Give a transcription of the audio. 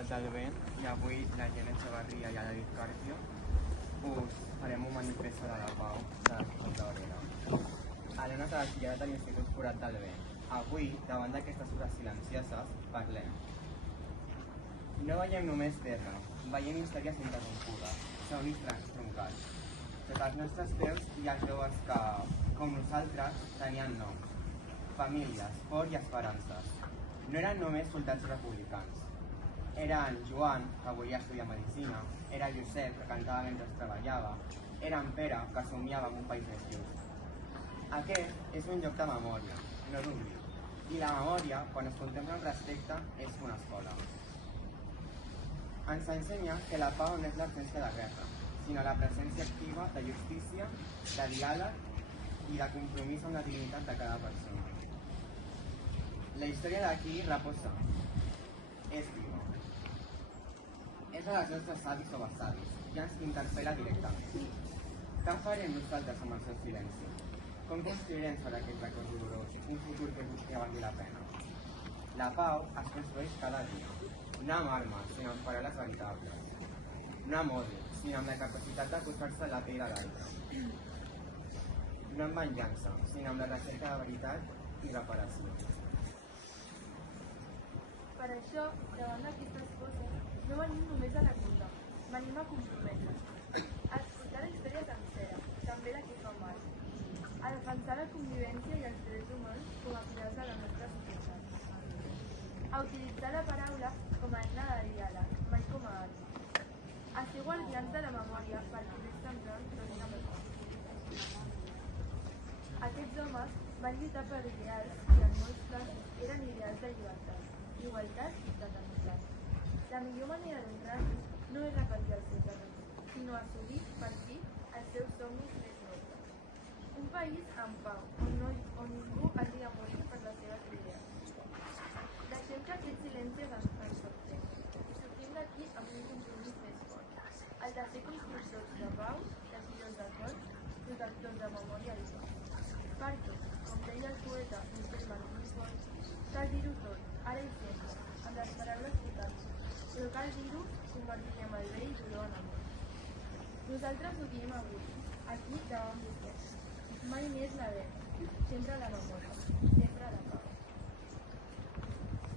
Forat del Vent i avui la Jenny Echevarria i la David Carpio us farem un manifest de la pau de Santa Orena. Alumnes de batxillerat de l'Institut Forat del Vent. Avui, davant d'aquestes hores silencioses, parlem. No veiem només terra, veiem històries interrompudes, somnis troncats. Sota els nostres peus hi ha joves que, com nosaltres, tenien noms, famílies, por i esperances. No eren només soldats republicans. Era en Joan, que volia estudiar medicina, era Josep, que cantava mentre treballava, era en Pere, que somiava en un país més just. Aquest és un lloc de memòria, no d'oblit. I la memòria, quan es contempla amb respecte, és una escola. Ens ensenya que la pau no és l'absència de guerra, sinó la presència activa de justícia, de diàleg i de compromís amb la dignitat de cada persona. La història d'aquí reposa. És viva. És de les nostres avis o besavis i ens interpel·la directament. Què farem nosaltres amb el seu silenci? Com construirem sobre aquest record dolorós un futur que valgui la pena? La pau es construeix cada dia, no amb armes, sinó amb paraules veritables. No amb odi, sinó amb la capacitat de posar-se a la pell de l'altre. No amb venjança, sinó amb la recerca de veritat i reparació. Per això, davant d'aquestes coses, no venim només a recordar, venim a comprometre's, a escoltar la història sencera, també la que fa mal, a defensar la convivència i els drets humans com a pilars de la nostra societat, a utilitzar la paraula com a eina de diàleg, mai com a arma, a ser guardians de la memòria perquè més semblant tornin a passar. Aquests homes van lluitar per ideals que en molts casos eren ideals de llibertat, igualtat i fraternitat. La millor manera d'honrar-los no és repetir els seus errors, sinó assolir per fi els seus somnis més nobles. Un país en pau, on ningú hagi de morir per les seves idees. Deixem que aquest silenci ens sorprèn i sortim d'aquí amb un compromís més fort, el de ser constructors de pau, decidors d'acord, protectors de memòria i pau. Perquè, com deia el poeta Miquel Martí, cal dir-ho tot, ara i sempre, amb les paraules totals, però cal dir-ho convertint amb el bé i dolor en amor. Nosaltres ho diem avui, aquí davant vostès. Mai més la veu, sempre la memòria.